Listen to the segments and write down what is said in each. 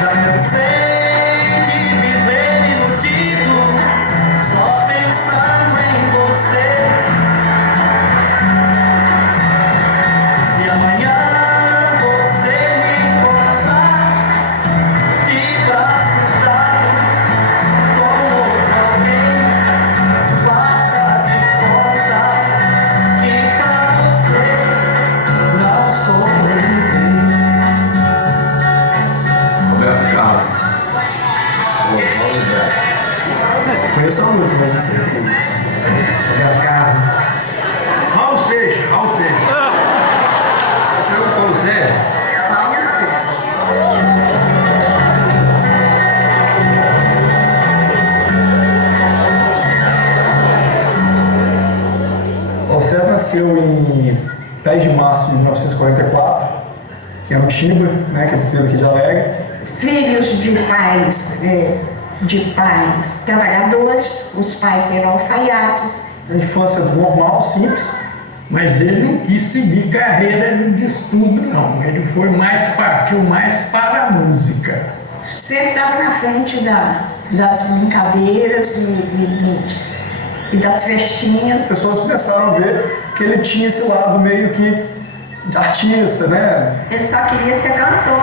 Já cansei de viver iludido, só pensando em você. Se amanhã você me encontrar de braços dados com outro alguém, faça de conta que pra você não sou ninguém. Roberto Carlos. Conheço a música, mas não sei. Roberto Carlos. Raul Seixas, Raul Seixas. Você é o Paulo Sérgio? Paulo Sérgio nasceu em 10 de março de 1944, em Antiba, né, que é distrito aqui de Alegre. Filhos de pais trabalhadores, os pais eram alfaiates. Uma infância normal, simples. Mas ele não quis seguir carreira de estudo, não. Ele partiu mais para a música. Sempre estava na frente das brincadeiras e das festinhas. As pessoas começaram a ver que ele tinha esse lado meio que de artista, né? Ele só queria ser cantor.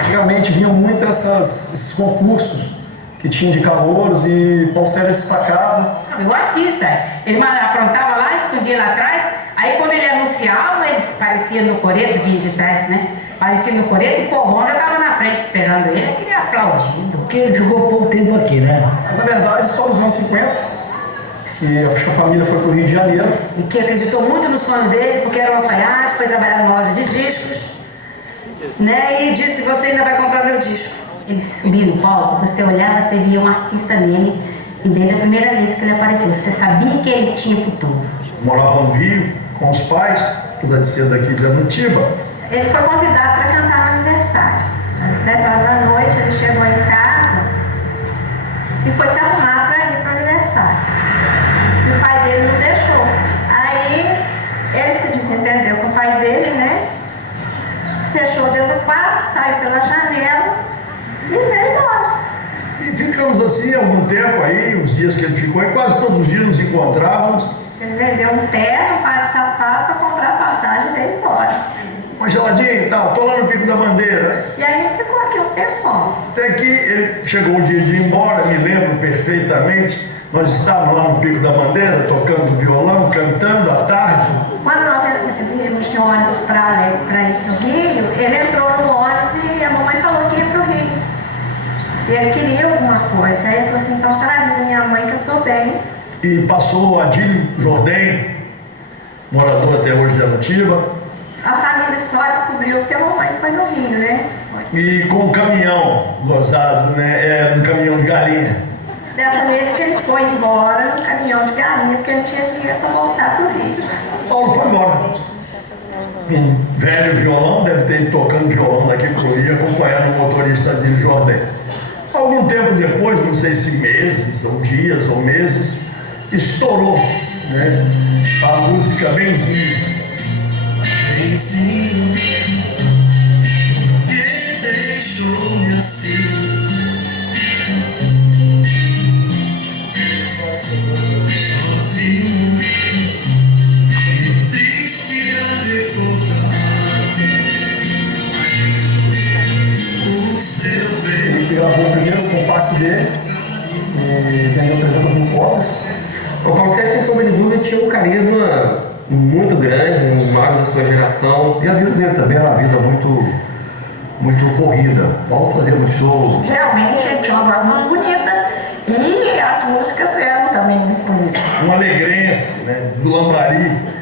Antigamente vinham muito esses concursos que tinha de calouros e Paulo Sérgio destacava. O artista, ele aprontava lá, escondia lá atrás, aí quando ele anunciava, ele parecia no coreto, vinha de trás, né? Parecia no coreto, o povão já estava na frente esperando ele, aquele aplaudindo. Porque ele ficou pouco tempo aqui, né? Mas na verdade só nos anos 50, que acho que a família foi para o Rio de Janeiro. E que acreditou muito no sonho dele, porque era um alfaiate, foi trabalhar numa loja de discos, né? E disse, você ainda vai comprar meu disco. Ele subia no palco, você olhava, você via um artista nele, e desde a primeira vez que ele apareceu, você sabia que ele tinha futuro. Morava no Rio com os pais, apesar de ser daqui de Anutiba. Ele foi convidado para cantar no aniversário. Às 10 horas da noite, ele chegou em casa e foi se arrumar para ir para o aniversário. E o pai dele não deixou. Aí ele se desentendeu com o pai dele, né? Fechou dentro do quarto, saiu pela janela e veio embora. E ficamos assim algum tempo aí, os dias que ele ficou aí, quase todos os dias nos encontrávamos. Ele vendeu um terno, um par de sapato para comprar passagem e veio embora. Uma geladinha e tal, tô lá no Pico da Bandeira. E aí ele ficou aqui um tempão. Até que ele chegou o dia de ir embora, me lembro perfeitamente. Nós estávamos lá no Pico da Bandeira, tocando violão, cantando à tarde. Quando nós íamos de ônibus para ir para o Rio, ele entrou no ônibus e a mamãe falou que ia para o Rio. Se ele queria alguma coisa. Aí ele falou assim, então você vai dizer minha mãe que eu estou bem. E passou Adílio Jordem, morador até hoje de Anutiba. A família só descobriu porque a mamãe foi no Rio, né? E com um caminhão gozado, né? Era um caminhão de galinha. Dessa vez que ele foi embora no caminhão de galinha, porque não tinha dinheiro para voltar para o Rio. Paulo foi embora. Um velho violão, deve ter ido tocando violão daqui para o Rio, acompanhando o motorista Adílio Jordem. Algum tempo depois, não sei se meses, ou dias, ou meses, estourou, né? A música Benzinho. Benzinho, que deixou-me assim. Sozinho e triste a recordar o seu beijo. Ele gravou o primeiro compacto dele e vendeu 300 mil cópias. O Paulo Sérgio, sem sombra de dúvida, tinha um carisma muito grande, um dos maiores da sua geração. E a vida dele também era uma vida muito corrida. O Paulo fazia um show. Realmente ele tinha uma voz muito bonita e as músicas eram também muito bonitas. Um alegrense, né? Do Lambari.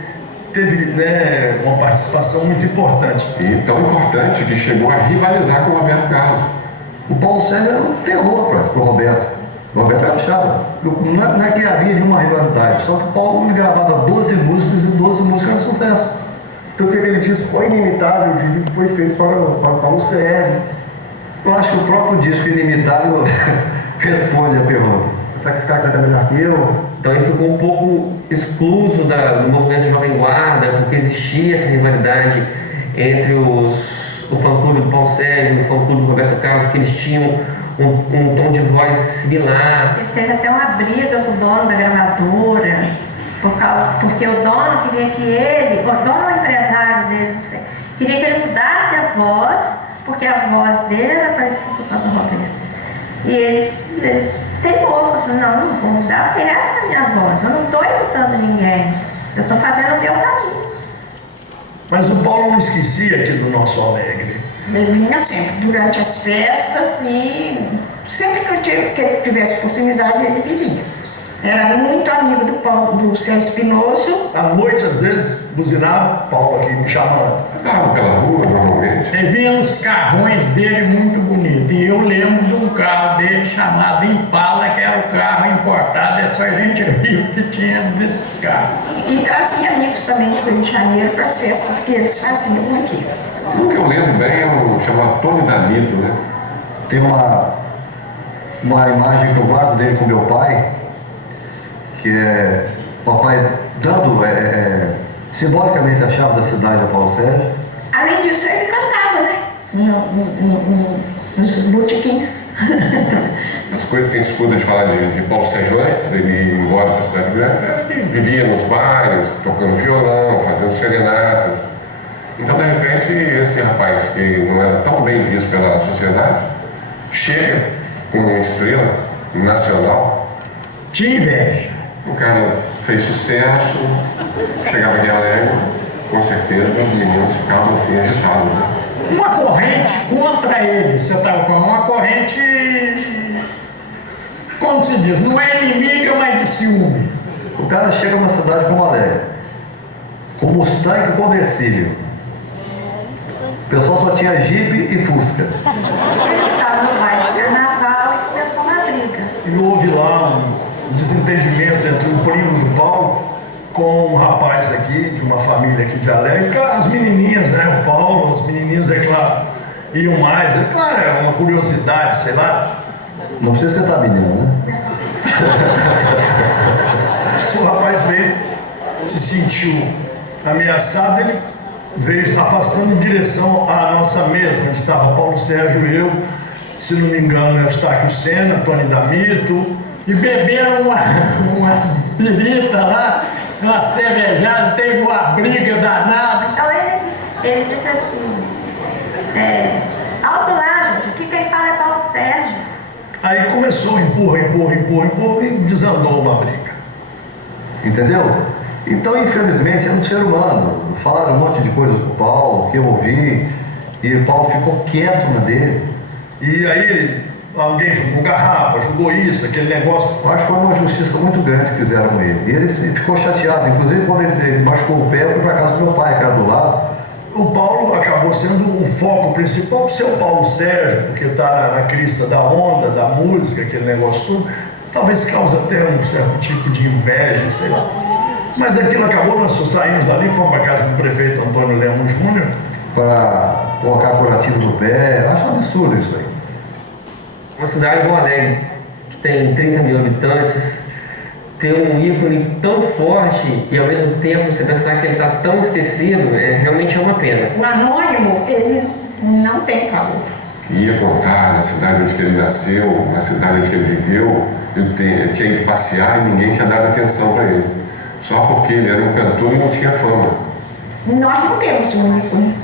Teve, né, uma participação muito importante. E tão importante que chegou a rivalizar com o Roberto Carlos. O Paulo Sérgio era um terror para o Roberto. O Roberto achava. Não é que havia nenhuma rivalidade, só que o Paulo gravava 12 músicas e 12 músicas eram sucesso. Tanto que aquele disco foi inimitável, dizem que foi feito para Paulo Sérgio. Eu acho que o próprio disco Inimitável responde a pergunta. será que esse cara canta melhor que eu? Então ele ficou um pouco excluso do movimento Jovem Guarda, porque existia essa rivalidade entre o fã-clube do Paulo Sérgio e o fã-clube do Roberto Carlos, que eles tinham um tom de voz similar. Ele teve até uma briga com o dono da gravadora, porque o dono queria que o dono ou empresário dele, não sei, queria que ele mudasse a voz, porque a voz dele era parecida com a do Roberto. E ele teimou, falou assim, não vou mudar, porque essa é a minha voz, eu não estou imitando ninguém, eu estou fazendo o meu caminho. Mas o Paulo não esquecia aqui do Nosso Alegre. Ele vinha sempre, durante as festas e sempre que ele tivesse oportunidade, ele viria. Era muito amigo do Sérgio Espinoso. À noite, às vezes, buzinava, Paulo aqui me chamando. Andava pela rua, normalmente. E vinha uns carrões dele muito bonitos. E eu lembro de um carro dele chamado Impala, que era o carro importado, é só a gente viu que tinha desses carros. E trazia amigos também do Rio de Janeiro para as festas que eles faziam aqui. O que eu lembro bem é o chamado Tony Damito, né? Tem uma imagem que eu guardo dele com meu pai, que é papai dando simbolicamente a chave da cidade a Paulo Sérgio. Além disso, ele cantava, né? Nos botequins. As coisas que a gente escuta de falar de Paulo Sérgio antes dele ir embora para a cidade grande, ele vivia nos bares, tocando violão, fazendo serenatas. Então, de repente, esse rapaz que não era tão bem visto pela sociedade, chega com uma estrela nacional. Tinha inveja. O cara fez sucesso, chegava aqui alegre, com certeza os meninos ficavam assim agitados, né? Uma corrente contra ele, você estava falando, uma corrente, como se diz, não é inimiga, mas de ciúme. O cara chega na cidade como alegre, com Mustang conversível. O pessoal só tinha Jeep e Fusca. Ele estava no baile de carnaval e começou uma briga. E houve lá um desentendimento entre o primo do Paulo com um rapaz aqui, de uma família aqui de Alegre. As menininhas, né, o Paulo, as menininhas, é claro, iam mais. É claro, é uma curiosidade, sei lá. Não precisa ser tabelião, né? Se o rapaz veio, se sentiu ameaçado, ele veio afastando em direção à nossa mesa, onde estava Paulo Sérgio e eu, se não me engano, é o Eustáquio Senna, Tony Damito. E beberam umas biritas lá, uma cervejada, teve uma briga danada. Então ele disse assim, alto lá, gente, aqui quem fala é Paulo Sérgio. Aí começou, empurra e desandou uma briga. Entendeu? Então, infelizmente, é um ser humano. Falaram um monte de coisas pro Paulo, que eu ouvi, e o Paulo ficou quieto na dele. E aí alguém jogou garrafa, jogou isso, aquele negócio. Eu acho que foi uma justiça muito grande que fizeram com ele. E ele ficou chateado. Inclusive, quando ele machucou o pé, foi para casa do meu pai, que era do lado. O Paulo acabou sendo o foco principal do seu Paulo Sérgio, porque está na crista da onda, da música, aquele negócio todo. Talvez cause até um certo tipo de inveja, sei lá. Mas aquilo acabou, nós saímos dali, fomos para casa do prefeito Antônio Leão Júnior. Para colocar curativo no pé. Acho um absurdo isso aí. Uma cidade como Alegre, que tem 30 mil habitantes, ter um ícone tão forte e ao mesmo tempo você pensar que ele está tão esquecido, realmente é uma pena. O anônimo, ele não tem valor. Ia contar na cidade onde ele nasceu, na cidade onde ele viveu, ele tinha ido passear e ninguém tinha dado atenção para ele. Só porque ele era um cantor e não tinha fama. Nós não temos um ícone.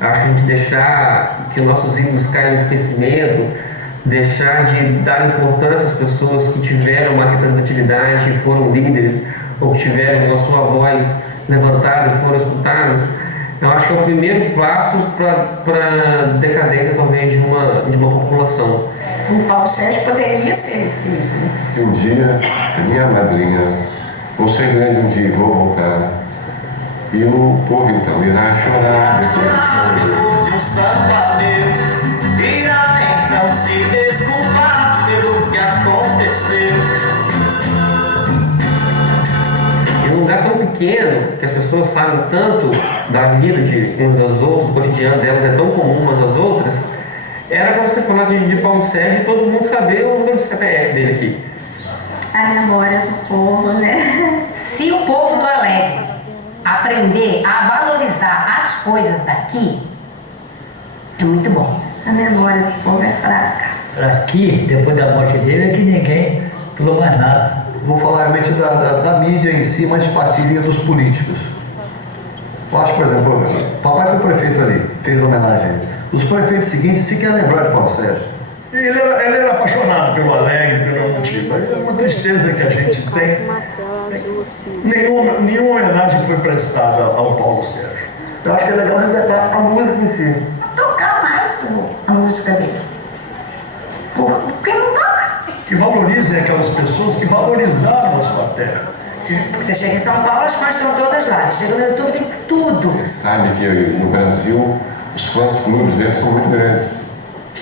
Acho que a gente deixar que nossos ídolos caiam no esquecimento, deixar de dar importância às pessoas que tiveram uma representatividade e foram líderes, ou que tiveram a sua voz levantada e foram escutadas, eu acho que é o primeiro passo para a decadência, talvez, de uma população. O Paulo Sérgio poderia ser esse ícone. Um dia, a minha madrinha, vou ser grande um dia e vou voltar. E o povo, então, irá chorar depois de um sapateiro, irá então se desculpar pelo que aconteceu. Em um lugar tão pequeno, que as pessoas sabem tanto da vida de uns das outras, o cotidiano delas é tão comum umas das outras, era para você falar de Paulo Sérgio e todo mundo saber o número do CPF dele aqui. a memória do povo, né? Se o povo do Alegre aprender a valorizar as coisas daqui, é muito bom. A memória do povo é fraca. Aqui, depois da morte dele, é que ninguém falou mais nada. Vou falar realmente da mídia em si, mas de partilha dos políticos. Eu acho, por exemplo, papai foi prefeito ali, fez homenagem a ele. Os prefeitos seguintes sequer lembraram de Paulo Sérgio. Ele era apaixonado pelo Alegre, pelo motivo. É uma tristeza que a gente tem. Nenhuma homenagem foi prestada ao Paulo Sérgio. Eu acho que é legal resgatar a música em si. Tocar mais a música dele. Porque não toca. Que valorizem aquelas pessoas que valorizaram a sua terra. Porque você chega em São Paulo, as fãs estão todas lá. Você chega no YouTube, tem tudo. Ele sabe que no Brasil os fãs-clubes dele são muito grandes.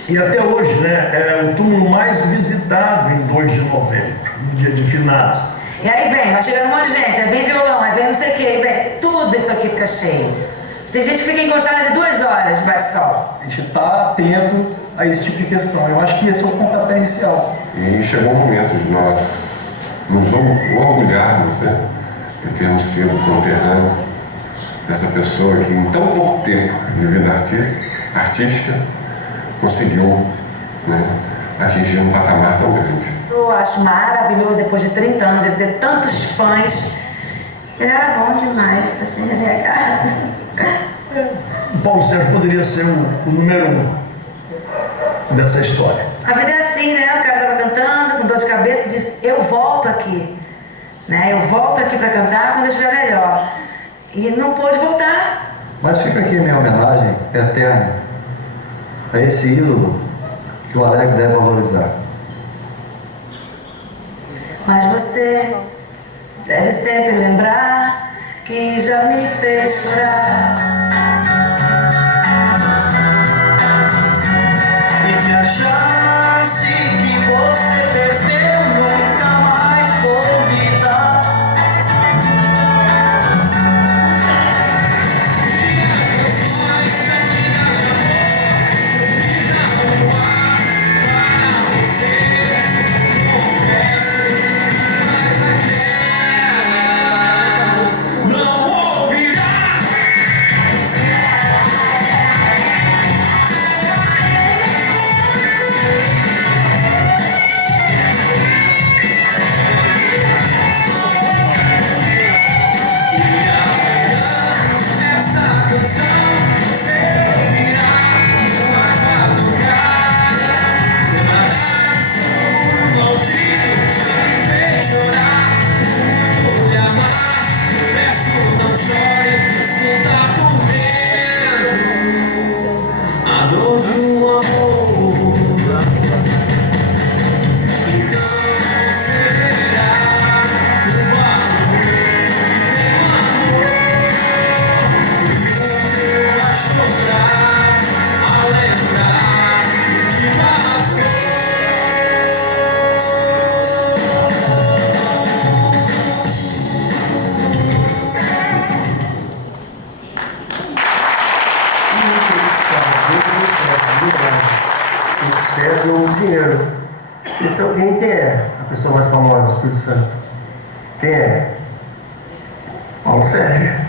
E até hoje, né, é o túmulo mais visitado em 2 de novembro, no dia de finados. E aí vem, vai chegando um monte de gente, aí vem violão, aí vem não sei o que, aí vem, tudo isso aqui fica cheio. Tem gente que fica encostada de 2 horas de bate-sol. A gente está atento a esse tipo de questão. Eu acho que esse é o pontapé inicial. E chegou o momento de nós nos orgulharmos, né, de termos sido conterrâneo dessa pessoa que em tão pouco tempo de vida artística conseguiu, né, atingir um patamar tão grande. Eu acho maravilhoso, depois de 30 anos, ele ter tantos fãs. Ele era bom demais para ser renegado. O Paulo Sérgio poderia ser o número 1 dessa história. A vida é assim, né? O cara estava cantando, com dor de cabeça, e disse, eu volto aqui. Né? Eu volto aqui para cantar quando eu estiver melhor. E não pôde voltar. Mas fica aqui a minha homenagem eterna a esse ídolo que o Alegre deve valorizar. Mas você deve sempre lembrar que já me fez chorar. E que a chance que você perdeu nunca mais vou me dar. O sucesso ou o dinheiro. Esse é alguém que é a pessoa mais famosa do Espírito Santo. Quem é? Paulo Sérgio.